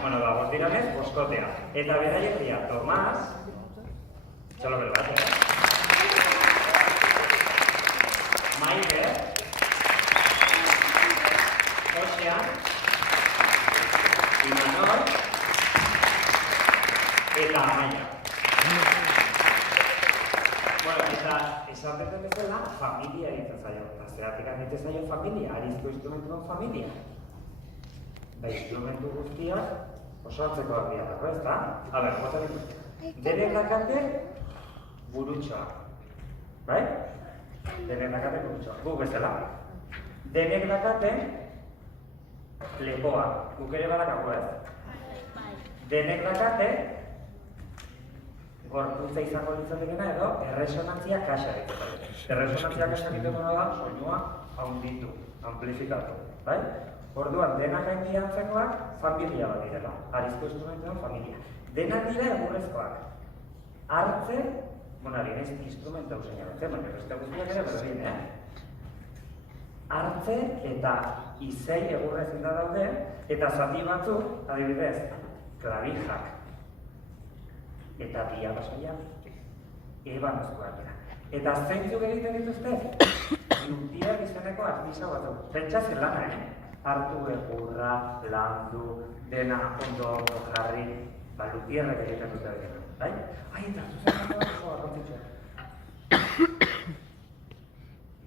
Bueno, dagoz diranez, boskotea. Eta beraiek dira, Tomás, txalo bel bat, Maite, Ocean, Imanol, eta Amaia. Bueno, eta esaten bezala, familia ditzen zaio. Eta zeratik ditzen zaio familia, arizko instrumentuen familia. Da instrumentu guztiak oso antzekoak dira dago, ez da? A ber, denek dakate burutxoa. Bai? Denek dakate burutxoa. Guk bezala. Denek dakate lepoa. Guk ere badakago ez. Denek dakate gorputza izango litzatekena edo erresonantzia kaxa egiten. Erresonantzia kaxa egiten da soinua handitu, amplifikatu. Bai? Orduan, denak hain antzekoak familia bat direla. Arizko instrumentuen familia. Denak dira egurrezkoak. Hartze, ari naiz instrumenta hau señalatzen, baina beste guztiak ere berdin, Hartze eta izei egurrezin da daude, eta zati batzuk, adibidez, klavijak eta diapasoia ebanozkoak dira. Eta zeintzuk egiten dituzte? Lutier izeneko artista batzuk. Pentsa zer lana, hartu egurra, landu, dena ondo jarri, lutierrek egiten dute dira. Bai? Eta zuzen oso arrontitxoa.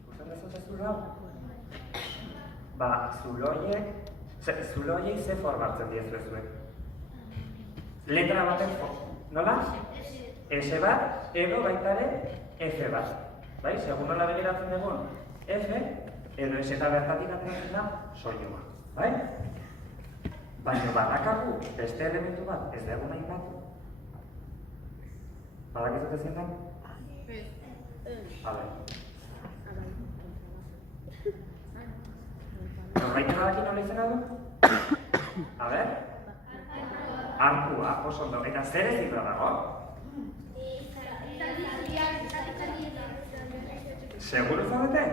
Ikusten dezute zulo hau? Zuloiek ze formartzen diezu ezuek. Letra baten nola? S bat, edo baitare F bat. Bai? Segun nola begiratzen dugun F, edo S eta bertatik ateratzen da soinua. Bai? Baina badakagu beste elementu bat ez dugu nahi bat. Badakizute zein da? A ber. Norbaitek badaki nola izena du? A ber? Arkua, oso ondo. Eta zer ez dira dago? Seguro zaudete?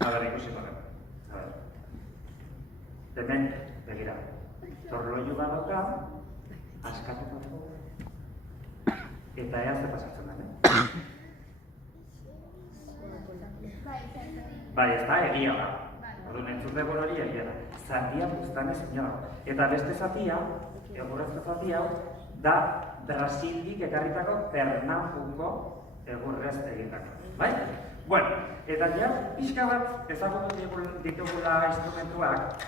A ber, ikusiko dugu. Hemen, begira, torloiu bat dauka, askatuko dugu, eta ea ze pasatzen da, Bai, ez da, egia da. Orduan, entzun dugu hori egia da. Zatia buztan ezin da. Eta beste zatia, egurrezko zatia, da Brasildik ekarritako Pernambuko egurrez egitako. Bai? Bueno, eta ja, pixka bat ezagutu ditugula instrumentuak,